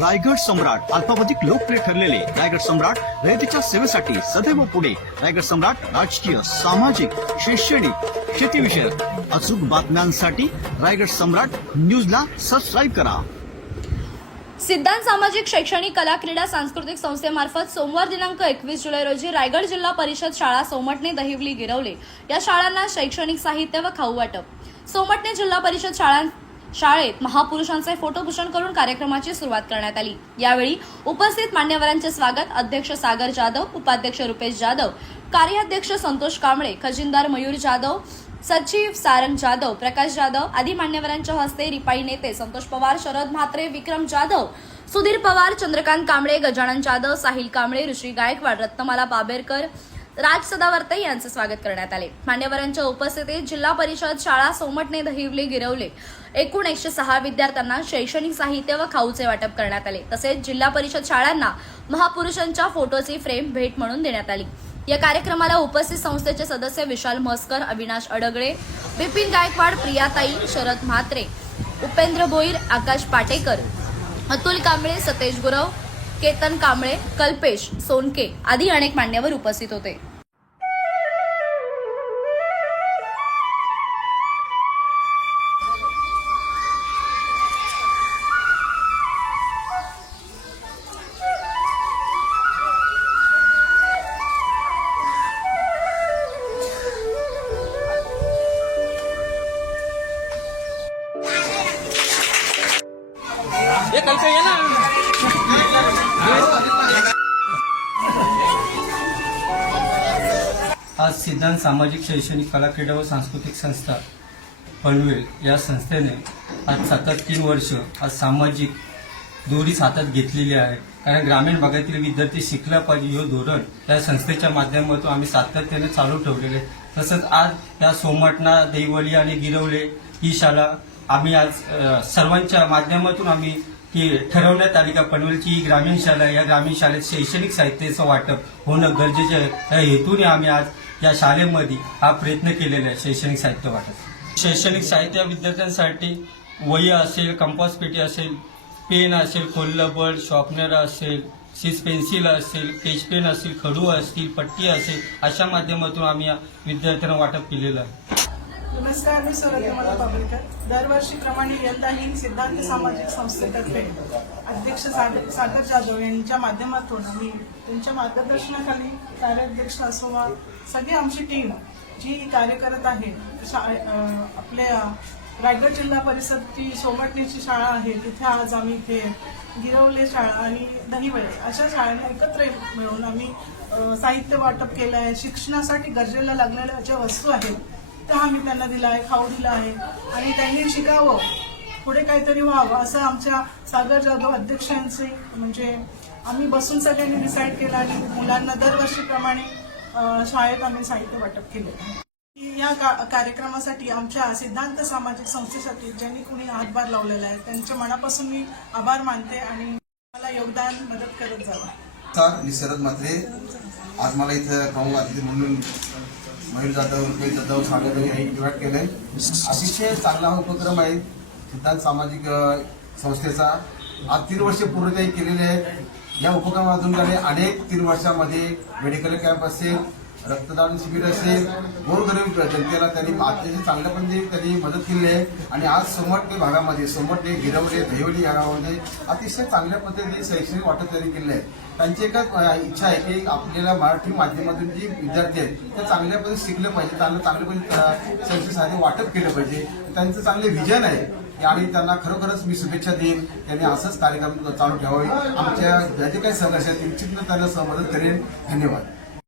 रायगड सम्राट अल्पावधिक लोकप्रिय ठरलेले रायगड सम्राट रयतेच्या सेवेसाठी सदैव पुढे. रायगड सम्राट राजकीय सामाजिक शैक्षणिक शेतीविषयक अचूक बातम्यांसाठी रायगड सम्राट न्यूजला सबस्क्राईब करा. सिद्धांत सामाजिक शैक्षणिक कला क्रीडा सांस्कृतिक संस्थेमार्फत सोमवार दिनांक एकवीस जुलै रोजी रायगड जिल्हा परिषद शाळा सोमटणे दहिवली गिरवले. या शाळांना शैक्षणिक साहित्य व खाऊ वाटप. सोमटणे जिल्हा परिषद शाळां शाळेत महापुरुषांचे फोटोभूषण करून कार्यक्रमाची सुरुवात करण्यात आली. यावेळी उपस्थित मान्यवरांचे स्वागत अध्यक्ष सागर जाधव उपाध्यक्ष रुपेश जाधव कार्याध्यक्ष संतोष कांबळे खजिनदार मयूर जाधव सचिव सारंग जाधव प्रकाश जाधव आदी मान्यवरांच्या हस्ते रिपाई नेते संतोष पवार शरद म्हात्रे विक्रम जाधव सुधीर पवार चंद्रकांत कांबळे गजानन जाधव साहिल कांबळे ऋषी गायकवाड रत्नमाला बाबेरकर राज सदावर्ते यांचे स्वागत करण्यात आले. मान्यवरांच्या उपस्थितीत जिल्हा परिषद शाळा सोमटणे दहिवले गिरवले. एकूण एकशे सहा विद्यार्थ्यांना शैक्षणिक साहित्य व खाऊचे वाटप करण्यात आले. तसेच जिल्हा परिषद शाळांना महापुरुषांच्या फोटोची फ्रेम भेट म्हणून देण्यात आली. या कार्यक्रमाला उपस्थित संस्थेचे सदस्य विशाल मस्कर अविनाश अडगळे बिपिन गायकवाड प्रियाताई शरद म्हात्रे उपेंद्र भोईर आकाश पाटेकर अतुल कांबळे सतेज गुरव केतन कांबळे कल्पेश सोनके आदी अनेक मान्यवर उपस्थित होते. ना आज सिद्धांत सामाजिक शैक्षणिक कला क्रीडा व सांस्कृतिक संस्था पनवेल या संस्थेने आज सतत तीन वर्ष आज सामाजिक दोरीच हातात घेतलेली आहे कारण ग्रामीण भागातील विद्यार्थी शिकला पाहिजे हे धोरण या संस्थेच्या माध्यमातून आम्ही सातत्याने चालू ठेवलेले आहे. तसंच आज या सोमटणा देवली आणि गिरवले ही शाळा आम्ही आज सर्वांच्या माध्यमातून आम्ही की ठरवण्यात आली का? पनवेलची ही ग्रामीण शाळा या ग्रामीण शाळेत शैक्षणिक साहित्याचं वाटप होणं गरजेचं आहे. या हेतूने आम्ही आज या शाळेमध्ये हा प्रयत्न केलेला आहे शैक्षणिक साहित्य वाटप. शैक्षणिक साहित्य विद्यार्थ्यांसाठी वही असेल कंपास पेटी असेल पेन असेल कोल्हाबळ शॉर्पनर असेल सीस पेन्सिल असेल पेज पेन असेल खडू असतील पट्टी असेल अशा माध्यमातून आम्ही या विद्यार्थ्यांना वाटप केलेलं आहे. नमस्कार मी सुरतमला बाबरकर दरवर्षीप्रमाणे यंदाही सिद्धांत सामाजिक संस्थेतर्फे अध्यक्ष सागर सागर जाधव यांच्या माध्यमातून आम्ही त्यांच्या मार्गदर्शनाखाली कार्याध्यक्ष असो वा सगळी आमची टीम जी कार्य करत आहे आपल्या रायगड जिल्हा परिषद सोमटणीची शाळा आहे. तिथे आज आम्ही इथे गिरवले शाळा आणि दहिवळे अशा शाळांना एकत्र मिळून आम्ही साहित्य वाटप केलं आहे शिक्षणासाठी गरजेला लागलेल्या ज्या वस्तू आहेत त्या आम्ही त्यांना दिला आहे खाऊ दिला आहे. आणि त्यांनी शिकावं. पुढे काहीतरी व्हावं असं आमच्या सागर जाधव अध्यक्षांचे म्हणजे आम्ही बसून सगळ्यांनी डिसाईड केलं आणि मुलांना दरवर्षीप्रमाणे शाळेत आम्ही साहित्य वाटप केले. या का- कार्यक्रमासाठी आमच्या सिद्धांत सामाजिक संस्थेसाठी ज्यांनी कुणी हातभार लावलेला आहे त्यांच्या मनापासून मी आभार मानते आणि मला योगदान मदत करत जावं. नमस्कार मी शरद म्हात्रे आज मला इथं प्रमुख अतिथी म्हणून मयूर जाधव रुपेश जाधव सागर यांनी केलं आहे अतिशय चांगला हा उपक्रम आहे. सिद्धांत सामाजिक संस्थेचा आज तीन वर्ष पूर्ण त्यांनी केलेले आहेत. या उपक्रमातून त्याने अनेक तीन वर्षामध्ये मेडिकल कॅम्प असेल रक्तदान शिबिर असेल गोरगरीब जनतेला त्यांनी अतिशय चांगल्या पद्धतीने त्यांनी मदत केली आहे. आणि आज सोमटणे भागामध्ये सोमटणे गिरवले दहिवली या गावामध्ये अतिशय चांगल्या पद्धतीने शैक्षणिक वाटप त्यांनी केले आहे. त्यांची एकच इच्छा आहे की आपल्याला मराठी माध्यमातून जे विद्यार्थी आहेत ते चांगल्या पद्धतीने शिकलं पाहिजे त्यांना चांगल्या पद्धतीने शैक्षणिक साहित्य वाटप केलं पाहिजे. त्यांचं चांगले विजन आहे. आणि त्यांना खरोखरच मी शुभेच्छा देईन. त्यांनी असंच कार्यक्रम चालू ठेवावे. आमच्या ज्या जे काही संघर्ष आहेत निश्चितनं त्यांना मदत करेन. धन्यवाद.